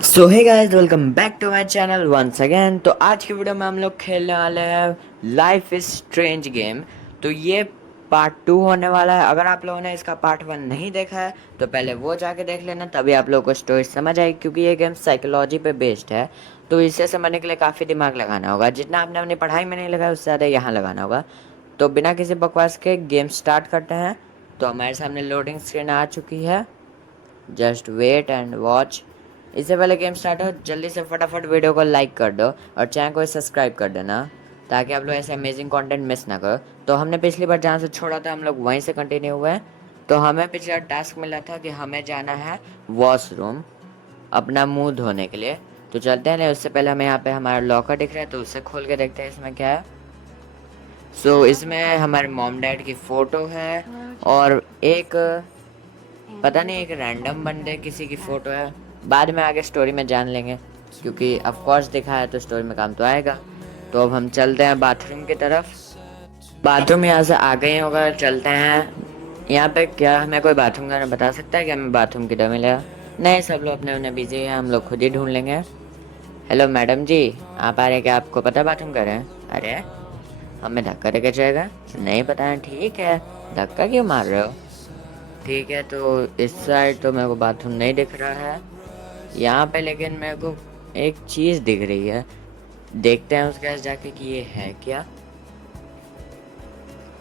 So hey guys, welcome back to my channel once again. तो आज की video में हम लोग खेलने वाले हैं लाइफ इज स्ट्रेंज गेम। तो ये पार्ट 2 होने वाला है। अगर आप लोगों ने इसका पार्ट 1 नहीं देखा है तो पहले वो जाके देख लेना, तभी आप लोगों को स्टोरी समझ आएगी, क्योंकि ये गेम साइकोलॉजी पे बेस्ड है। तो इसे समझने के लिए काफ़ी दिमाग लगाना होगा। जितना आपने अपनी पढ़ाई में नहीं लगाया उससे ज़्यादा यहाँ लगाना होगा। तो बिना किसी बकवास के गेम स्टार्ट करते हैं। तो हमारे सामने लोडिंग स्क्रीन आ चुकी है। Just wait and watch. इससे पहले गेम स्टार्ट हो, जल्दी से फटाफट वीडियो को लाइक कर दो और चैनल को सब्सक्राइब कर देना, ताकि आप लोग ऐसे अमेजिंग कंटेंट मिस ना करो। तो हमने पिछली बार जहाँ से छोड़ा था हम लोग वहीं से कंटिन्यू हुए हैं। तो हमें पिछला टास्क मिला था कि हमें जाना है वॉशरूम अपना मुंह धोने के लिए। तो चलते हैं। नहीं, उससे पहले हमें यहाँ पे हमारा लॉकर दिख रहा है, तो उससे खोल के देखते हैं इसमें क्या है। इसमें हमारे मॉम डैड की फ़ोटो है और एक पता नहीं एक रैंडम बंदे किसी की फ़ोटो है। बाद में आगे स्टोरी में जान लेंगे, क्योंकि ऑफ कोर्स दिखा है तो स्टोरी में काम तो आएगा। तो अब हम चलते हैं बाथरूम की तरफ। बाथरूम यहाँ से आगे ही होगा, चलते हैं। यहाँ पे क्या हमें कोई बाथरूम का बता सकता है कि हमें बाथरूम किधर मिलेगा? नहीं, सब लोग अपने अपने बिजी हैं, हम लोग खुद ही ढूंढ लेंगे। हेलो मैडम जी, आप आ रहे हैं क्या? आपको पता है बाथरूम कर रहे हैं? अरे हमें धक्का देकर जाएगा? नहीं पता है। ठीक है, धक्का क्यों मार रहे हो? ठीक है, तो इस साइड तो मेरे को बाथरूम नहीं दिख रहा है यहाँ पे, लेकिन मेरे को एक चीज़ दिख रही है। देखते हैं उसके पास जाके कि ये है क्या।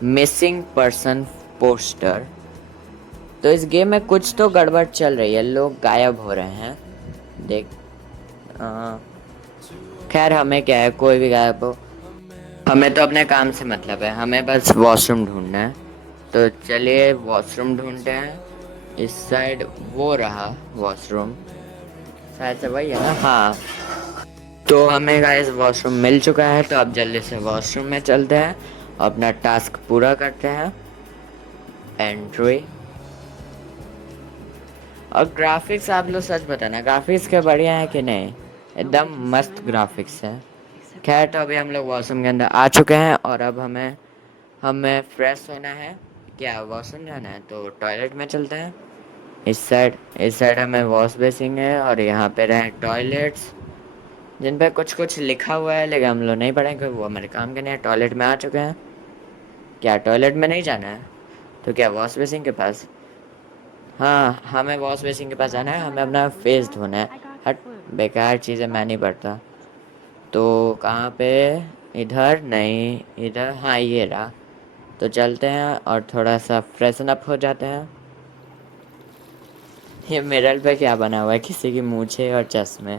Missing person poster. तो इस गेम में कुछ तो गड़बड़ चल रही है, लोग गायब हो रहे हैं। देख खैर हमें क्या है, कोई भी गायब हो, हमें तो अपने काम से मतलब है, हमें बस वॉशरूम ढूंढना है। तो चलिए वॉशरूम ढूंढते हैं। इस साइड वो रहा वॉशरूम, शायद से वही है ना? हाँ। तो हमें गाइस वॉशरूम मिल चुका है, तो अब जल्दी से वॉशरूम में चलते हैं, अपना टास्क पूरा करते हैं। एंट्री। और ग्राफिक्स आप लोग सच बताना, ग्राफिक्स के बढ़िया है कि नहीं? एकदम मस्त ग्राफिक्स है। खैर, तो अभी हम लोग वॉशरूम के अंदर आ चुके हैं और अब हमें हमें फ्रेश होना है। क्या वॉशरूम जाना है? तो टॉयलेट में चलते हैं। इस साइड हमें वॉश बेसिन है और यहाँ पे रहे टॉयलेट्स, जिन पे कुछ कुछ लिखा हुआ है, लेकिन हम लोग नहीं पढ़ेंगे, वो हमारे काम के नहीं है। टॉयलेट में आ चुके हैं। क्या टॉयलेट में नहीं जाना है? तो क्या वॉश बेसिन के पास? हाँ, हमें वॉश बेसिन के पास जाना है, हमें अपना फेस धोना है। हट, बेकार चीज़ें मैं नहीं पढ़ता। तो कहाँ पे? इधर नहीं, इधर। हाँ, ये रहा। तो चलते हैं और थोड़ा सा फ्रेशन अप हो जाते हैं। ये मिरर पे क्या बना हुआ है? किसी की मूछें और चश्मे।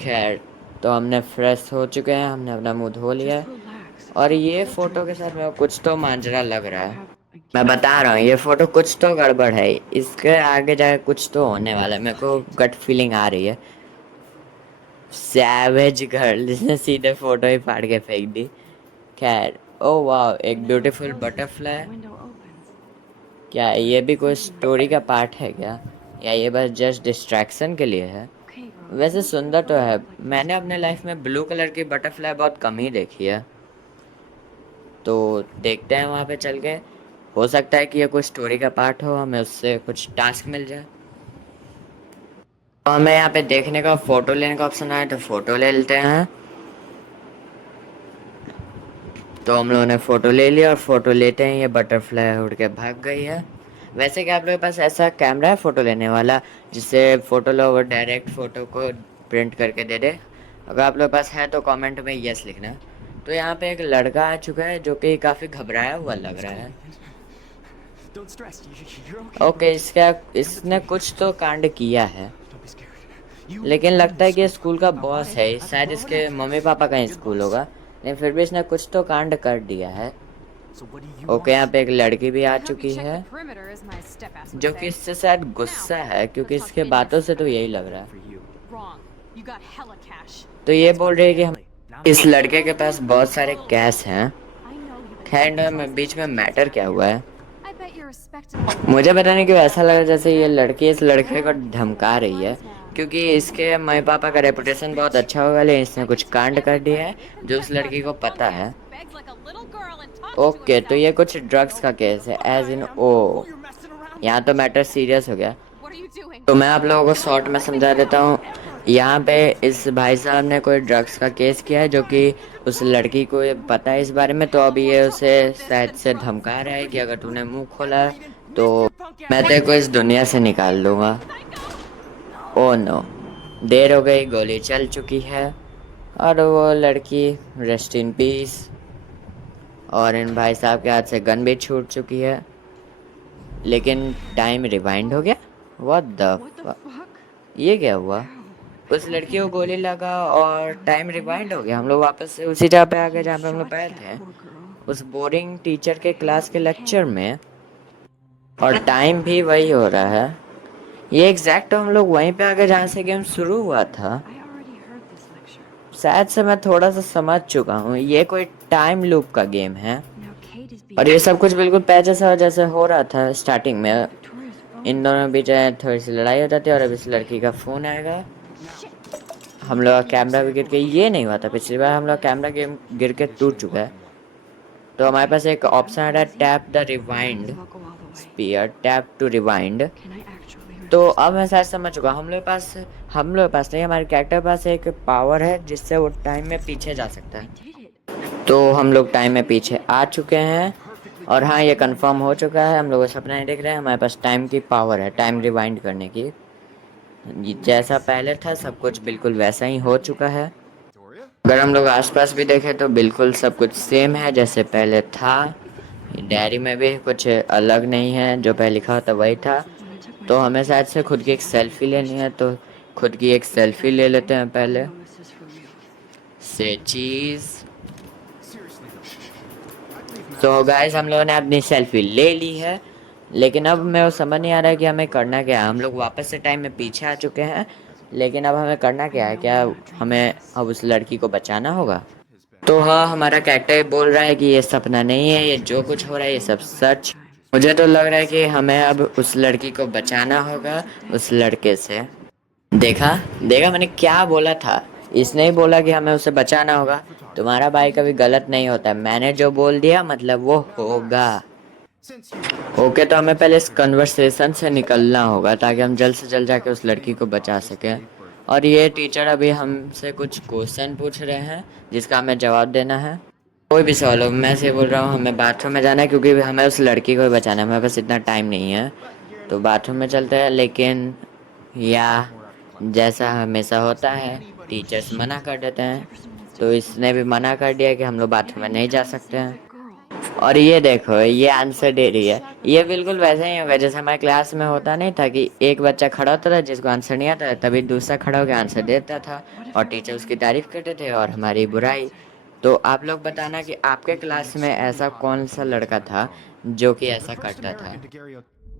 खैर, तो हमने फ्रेश हो चुके हैं, हमने अपना मुंह धो लिया है। और ये फ़ोटो के साथ मेरे को कुछ तो मांजरा लग रहा है। मैं बता रहा हूँ, ये फ़ोटो कुछ तो गड़बड़ है। इसके आगे जाके कुछ तो होने वाला है, मेरे को गट फीलिंग आ रही है। सैवेज गर्ल जिसने सीधे फ़ोटो ही फाड़ के फेंक दी। खैर, ओ वाह, एक ब्यूटीफुल बटरफ्लाई। क्या ये भी कोई स्टोरी का पार्ट है क्या, या ये बस जस्ट डिस्ट्रैक्शन के लिए है? वैसे सुंदर तो है। मैंने अपने लाइफ में ब्लू कलर की बटरफ्लाई बहुत कम ही देखी है। तो देखते हैं वहाँ पे चल के, हो सकता है कि ये कोई स्टोरी का पार्ट हो, हमें उससे कुछ टास्क मिल जाए। तो हमें यहाँ पे देखने का, फ़ोटो लेने का ऑप्शन आया, तो फ़ोटो ले लेते हैं। तो हम लोगों ने फ़ोटो ले लिया और फ़ोटो लेते हैं ये बटरफ्लाई उड़ के भाग गई है। वैसे क्या आप लोगों के पास ऐसा कैमरा है फ़ोटो लेने वाला, जिससे फ़ोटो लो वो डायरेक्ट फ़ोटो को प्रिंट करके दे दे? अगर आप लोगों के पास है तो कमेंट में यस लिखना। तो यहाँ पे एक लड़का आ चुका है जो कि काफ़ी घबराया हुआ लग रहा है। ओके, इसने कुछ तो कांड किया है, लेकिन लगता है कि ये स्कूल का बॉस है। शायद इसके मम्मी पापा का ही स्कूल होगा, लेकिन फिर भी इसने कुछ तो कांड कर दिया है। ओके, यहाँ पे एक लड़की भी आ चुकी है, जो कि इससे शायद गुस्सा है, क्योंकि इसके बातों से तो यही लग रहा है। तो ये बोल रही है कि हम इस लड़के के पास बहुत सारे कैश हैं। खैर, बीच में मैटर क्या हुआ है मुझे पता नहीं क्यों ऐसा लगा जैसे ये लड़की इस लड़के को धमका रही है, क्योंकि इसके मम्मी पापा का रेपुटेशन बहुत अच्छा होगा, लेकिन इसने कुछ कांड कर दिया है जो उस लड़की को पता है। ओके, तो ये कुछ ड्रग्स का केस है, एज इन ओ। यहाँ तो मैटर सीरियस हो गया। तो मैं आप लोगों को शॉर्ट में समझा देता हूँ। यहाँ पे इस भाई साहब ने कोई ड्रग्स का केस किया है, जो कि उस लड़की को ये पता है इस बारे में, तो अभी ये उसे शायद से धमका रहा है कि अगर तूने मुंह खोला तो मैं तेरे को इस दुनिया से निकाल दूंगा। ओ नो, देर हो गई, गोली चल चुकी है और वो लड़की रेस्ट इन पीस। और इन भाई साहब के हाथ से गन भी छूट चुकी है, लेकिन टाइम रिवाइंड हो गया। व्हाट द, ये क्या हुआ? उस लड़की को गोली लगा और टाइम रिवाइंड हो गया। हम लोग वापस से उसी जगह पे आ गए जहाँ पे हम लोग पहले थे, उस बोरिंग टीचर के क्लास के लेक्चर में, और टाइम भी वही हो रहा है। ये एग्जैक्ट हम लोग वहीं पे आ गए जहाँ से गेम शुरू हुआ था। शायद से मैं थोड़ा सा समझ चुका हूँ, ये कोई टाइम लूप का गेम है। और ये सब कुछ बिल्कुल पहले से जैसे हो रहा था स्टार्टिंग में। इन दोनों के बीच थोड़ी सी लड़ाई हो जाती है और अब इस लड़की का फ़ोन आएगा। हम लोग का कैमरा भी गिर के, ये नहीं हुआ था पिछली बार, हम लोग कैमरा गेम गिर के टूट चुका है। तो हमारे पास एक ऑप्शन आ रहा है, tap the rewind spear, tap to rewind. तो अब मैं शायद समझ चुका, हम लोग के पास नहीं, हमारे कैरेक्टर के पास एक पावर है जिससे वो टाइम में पीछे जा सकता है। तो हम लोग टाइम में पीछे आ चुके हैं और हाँ, ये कंफर्म हो चुका है, हम लोग सपना नहीं देख रहे हैं, हमारे पास टाइम की पावर है, टाइम रिवाइंड करने की। जैसा पहले था सब कुछ बिल्कुल वैसा ही हो चुका है। अगर हम लोग आसपास भी देखें तो बिल्कुल सब कुछ सेम है जैसे पहले था। डायरी में भी कुछ अलग नहीं है, जो पहले लिखा था वही था। तो हमें शायद से खुद की एक सेल्फी लेनी है, तो खुद की एक सेल्फी ले लेते हैं पहले से चीज़। तो गाइस, हम लोगों ने अपनी सेल्फी ले ली है, लेकिन अब मैं वो समझ नहीं आ रहा है कि हमें करना क्या है। हम लोग वापस से टाइम में पीछे आ चुके हैं, लेकिन अब हमें करना क्या है? क्या हमें अब उस लड़की को बचाना होगा? तो हाँ, हमारा कैरेक्टर बोल रहा है कि ये सपना नहीं है, ये जो कुछ हो रहा है ये सब सच। मुझे तो लग रहा है कि हमें अब उस लड़की को बचाना होगा उस लड़के से। देखा देखा, मैंने क्या बोला था। इसने ही बोला कि हमें उसे बचाना होगा। तुम्हारा भाई कभी गलत नहीं होता, मैंने जो बोल दिया मतलब वो होगा। ओके, तो हमें पहले इस कन्वर्सेशन से निकलना होगा ताकि हम जल्द से जल्द जाके उस लड़की को बचा सकें। और ये टीचर अभी हमसे कुछ क्वेश्चन पूछ रहे हैं जिसका हमें जवाब देना है। कोई भी सवाल हो, मैं से बोल रहा हूँ, हमें बाथरूम में जाना है क्योंकि हमें उस लड़की को ही बचाना है, हमारे पास इतना टाइम नहीं है। तो बाथरूम में चलते हैं, लेकिन या जैसा हमेशा होता है टीचर्स मना कर देते हैं। तो इसने भी मना कर दिया कि हम लोग बाथरूम में नहीं जा सकते हैं। और ये देखो, ये आंसर दे रही है। ये बिल्कुल वैसे ही होगा जैसे हमारे क्लास में होता नहीं था कि एक बच्चा खड़ा होता था जिसको आंसर नहीं आता, तभी दूसरा खड़ा होकर आंसर देता था और टीचर उसकी तारीफ करते थे और हमारी बुराई। तो आप लोग बताना कि आपके क्लास में ऐसा कौन सा लड़का था जो कि ऐसा करता था।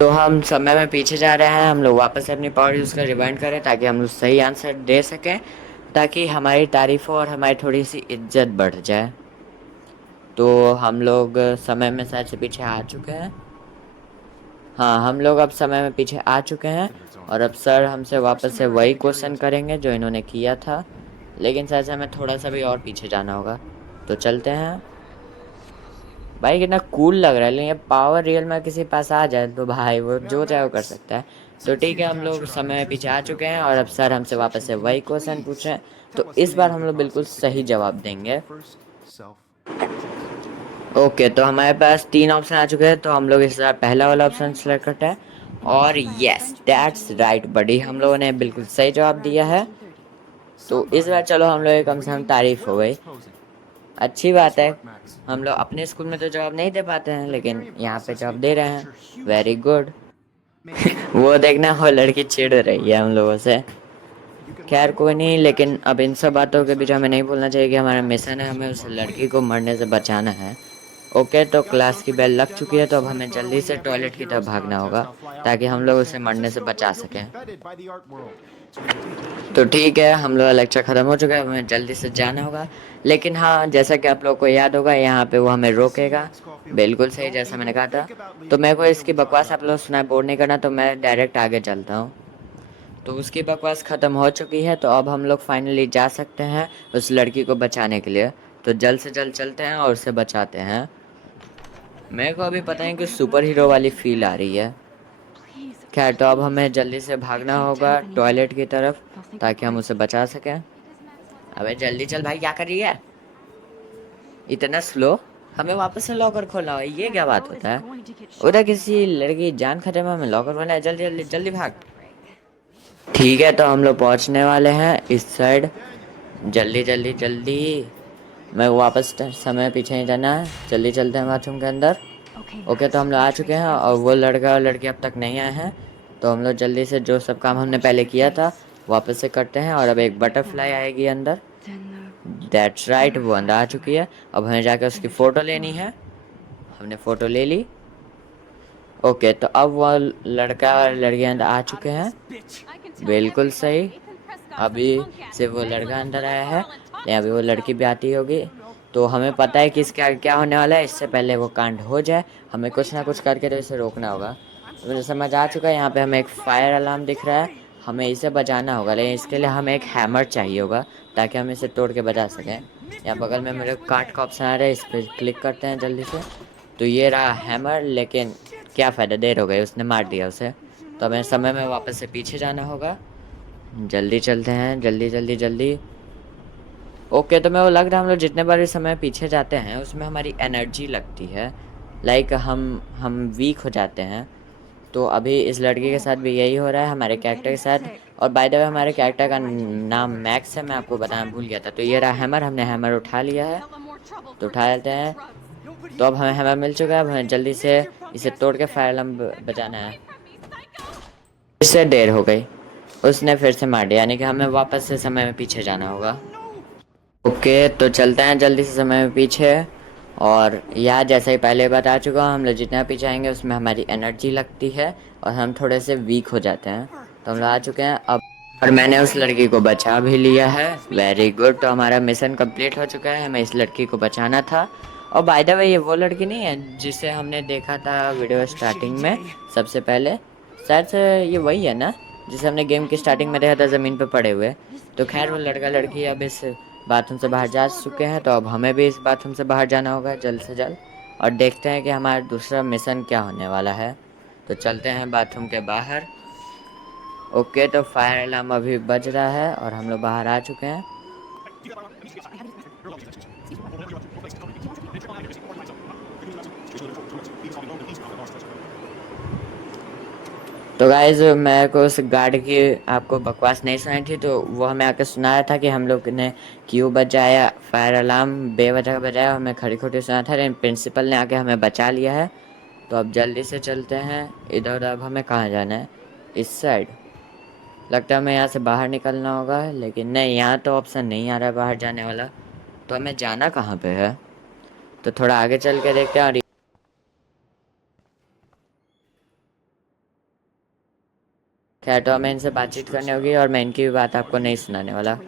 तो हम समय में पीछे जा रहे हैं, हम लोग वापस से अपनी पावर यूज़ कर रिवाइंड करें ताकि हम लोग सही आंसर दे सकें, ताकि हमारी तारीफ़ों और हमारी थोड़ी सी इज्जत बढ़ जाए। तो हम लोग समय में शायद से पीछे आ चुके हैं। हाँ, हम लोग अब समय में पीछे आ चुके हैं और अब सर हमसे वापस से वही क्वेश्चन करेंगे जो इन्होंने किया था, लेकिन शायद से हमें थोड़ा सा भी और पीछे जाना होगा। तो चलते हैं। भाई कितना कूल लग रहा है, लेकिन ये पावर रियल में किसी के पास आ जाए तो भाई वो जो चाहे वो कर सकता है। तो ठीक है, हम लोग समय में पीछे आ चुके हैं और अब सर हमसे वापस से वही क्वेश्चन पूछ रहे हैं। तो इस बार हम लोग बिल्कुल सही जवाब देंगे। ओके, तो हमारे पास 3 ऑप्शन आ चुके हैं, तो हम लोग इस बार पहला वाला ऑप्शन सेलेक्ट करते हैं। और यस, दैट्स राइट बडी, हम लोगों ने बिल्कुल सही जवाब दिया है। तो इस बार चलो हम लोग कम से कम तारीफ हो गई, अच्छी बात है। हम लोग अपने स्कूल में तो जवाब नहीं दे पाते हैं, लेकिन यहाँ पे जवाब दे रहे हैं, वेरी गुड। वो देखना, वो लड़की चिढ़ रही है हम लोगों से। खैर कोई नहीं, लेकिन अब इन सब बातों के बीच हमें नहीं भूलना चाहिए कि हमारा मिशन है, हमें उस लड़की को मरने से बचाना है। ओके, तो क्लास की बेल लग चुकी है, तो अब हमें जल्दी से टॉयलेट की तरफ भागना होगा ताकि हम लोग उसे मरने से बचा सकें। तो ठीक है, हम लोग का लेक्चर ख़त्म हो चुका है, हमें जल्दी से जाना होगा। लेकिन हाँ, जैसा कि आप लोग को याद होगा, यहाँ पे वो हमें रोकेगा, बिल्कुल सही जैसा मैंने कहा था। तो मेरे को इसकी बकवास आप लोग सुना बोर नहीं करना, तो मैं डायरेक्ट आगे चलता हूँ। तो उसकी बकवास ख़त्म हो चुकी है, तो अब हम लोग फाइनली जा सकते हैं उस लड़की को बचाने के लिए। तो जल्द से जल्द चलते हैं और उसे बचाते हैं। मेरे को अभी पता है कि सुपर हीरो वाली फील आ रही है। खैर तो अब हमें जल्दी से भागना होगा टॉयलेट की तरफ ताकि हम उसे बचा सकें। अबे जल्दी चल भाई, क्या कर रही है इतना स्लो? हमें वापस से लॉकर खोलना है, ये क्या बात होता है? उधर किसी लड़की की जान खतरे में हमें लॉकर खोलना है, जल्दी जल्दी जल्दी भाग। ठीक है तो हम लोग पहुंचने वाले हैं इस साइड, जल्दी जल्दी जल्दी। मैं वापस समय पीछे नहीं जाना है, जल्दी चलते हैं बाथरूम के अंदर। ओके तो हम लोग आ चुके हैं और वो लड़का और लड़की अब तक नहीं आए हैं, तो हम लोग जल्दी से जो सब काम हमने पहले किया था वापस से करते हैं। और अब एक बटरफ्लाई आएगी अंदर, दैट्स राइट, वो अंदर आ चुकी है। अब हमें जाकर उसकी फ़ोटो लेनी है, हमने फ़ोटो ले ली। ओके तो अब वो लड़का और लड़की अंदर आ चुके हैं, बिल्कुल सही। अभी से वो लड़का अंदर आया है, या अभी वो लड़की भी आती होगी। तो हमें पता है कि इसका क्या होने वाला है, इससे पहले वो कांड हो जाए हमें कुछ ना कुछ करके तो इसे रोकना होगा। तो मुझे समझ आ चुका है, यहाँ पे हमें एक फायर अलार्म दिख रहा है, हमें इसे बचाना होगा, लेकिन इसके लिए हमें एक हैमर चाहिए होगा ताकि हम इसे तोड़ के बचा सकें। यहाँ बगल में मेरे काट का ऑप्शन आ रहा है, इस पर क्लिक करते हैं जल्दी से। तो ये रहा हैमर, लेकिन क्या फ़ायदा, देर हो गई, उसने मार दिया उसे। तो हमें समय में वापस से पीछे जाना होगा, जल्दी चलते हैं, जल्दी जल्दी जल्दी। ओके तो मैं वो लग रहा है हम लोग जितने बार इस समय पीछे जाते हैं उसमें हमारी एनर्जी लगती है, लाइक हम वीक हो जाते हैं। तो अभी इस लड़की के साथ भी यही हो रहा है, हमारे कैरेक्टर के साथ। और बाय द वे हमारे कैरेक्टर का नाम मैक्स है, मैं आपको बताना भूल गया था। तो ये रहा हैमर, हमने हैमर उठा लिया है, तो उठा लेते हैं। तो अब हमें हैमर मिल चुका है, अब हमें जल्दी से इसे तोड़ के फायर अलार्म बजाना है। इससे देर हो गई, उसने फिर से मार दिया, यानी कि हमें वापस से समय में पीछे जाना होगा। ओके तो चलते हैं जल्दी से समय में पीछे। और यार जैसे ही पहले बता चुका हूँ, हम लोग जितना पीछे आएंगे उसमें हमारी एनर्जी लगती है और हम थोड़े से वीक हो जाते हैं। तो हम लोग आ चुके हैं अब, और मैंने उस लड़की को बचा भी लिया है, वेरी गुड। तो हमारा मिशन कंप्लीट हो चुका है, हमें इस लड़की को बचाना था। और बाय द वे ये वो लड़की नहीं है जिसे हमने देखा था वीडियो स्टार्टिंग में सबसे पहले, शायद से ये वही है ना जिसे हमने गेम की स्टार्टिंग में देखा था ज़मीन पर पड़े हुए। तो खैर वो लड़का लड़की अब इस बाथरूम से बाहर जा चुके हैं, तो अब हमें भी इस बाथरूम से बाहर जाना होगा जल्द से जल्द, और देखते हैं कि हमारा दूसरा मिशन क्या होने वाला है। तो चलते हैं बाथरूम के बाहर। ओके तो फायर अलार्म अभी बज रहा है और हम लोग बाहर आ चुके हैं। तो गाइज मेरे को उस गार्ड की आपको बकवास नहीं सुनाई थी, तो वो हमें आके सुनाया था कि हम लोग ने क्यों बजाया फायर अलार्म, बेवजह बजाया, हमें खड़ी खोटी सुना था, लेकिन प्रिंसिपल ने आके हमें बचा लिया है। तो अब जल्दी से चलते हैं इधर। अब हमें कहाँ जाना है, इस साइड। लगता है हमें यहाँ से बाहर निकलना होगा, लेकिन नहीं, यहाँ तो ऑप्शन नहीं आ रहा है बाहर जाने वाला। तो हमें जाना कहाँ पे है, तो थोड़ा आगे चल के देखते हैं। और खैर तो हमें इनसे बातचीत करनी होगी और मैं इनकी भी बात आपको नहीं सुनाने वाला।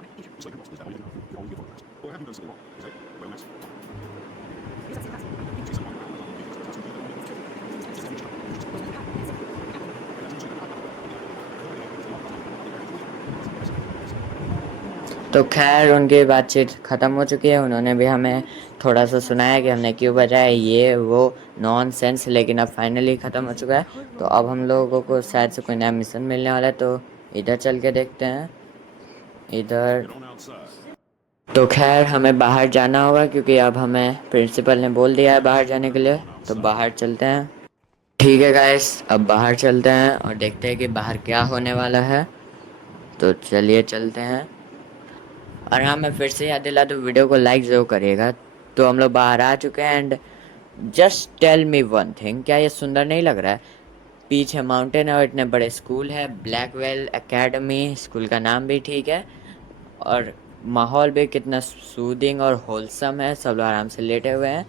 तो खैर उनकी बातचीत ख़त्म हो चुकी है, उन्होंने भी हमें थोड़ा सा सुनाया कि हमने क्यों बजाया ये वो नॉनसेंस, लेकिन अब फाइनली ख़त्म हो चुका है। तो अब हम लोगों को शायद से कोई नया मिशन मिलने वाला है, तो इधर चल के देखते हैं इधर। तो खैर हमें बाहर जाना होगा क्योंकि अब हमें प्रिंसिपल ने बोल दिया है बाहर जाने के लिए, तो बाहर चलते हैं। ठीक है गाइस, अब बाहर चलते हैं और देखते हैं कि बाहर क्या होने वाला है। तो चलिए चलते हैं। और हाँ, मैं फिर से याद दिला दूँ, वीडियो को लाइक ज़रूर करिएगा। तो हम लोग बाहर आ चुके हैं and just tell me one thing, क्या ये सुंदर नहीं लग रहा है? पीछे माउंटेन और इतने बड़े स्कूल है, ब्लैकवेल एकेडमी स्कूल का नाम भी ठीक है, और माहौल भी कितना सूदिंग और होलसम है, सब लोग आराम से लेटे हुए हैं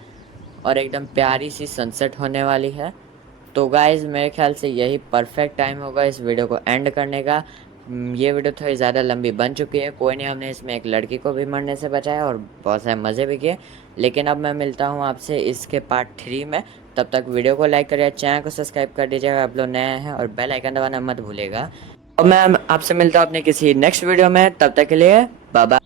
और एकदम प्यारी सी सनसेट होने वाली है। तो गाइज़ मेरे ख्याल से यही परफेक्ट टाइम होगा इस वीडियो को एंड करने का। ये वीडियो थोड़ी ज़्यादा लंबी बन चुकी है, कोई नहीं, हमने इसमें एक लड़की को भी मरने से बचाया और बहुत सारे मज़े भी किए। लेकिन अब मैं मिलता हूँ आपसे इसके पार्ट 3 में। तब तक वीडियो को लाइक करिए, चैनल को सब्सक्राइब कर दीजिएगा आप लोग नए हैं, और बेल आइकन दबाना मत भूलिएगा। और मैं आपसे मिलता हूँ अपने किसी नेक्स्ट वीडियो में, तब तक के लिए बाय बाय।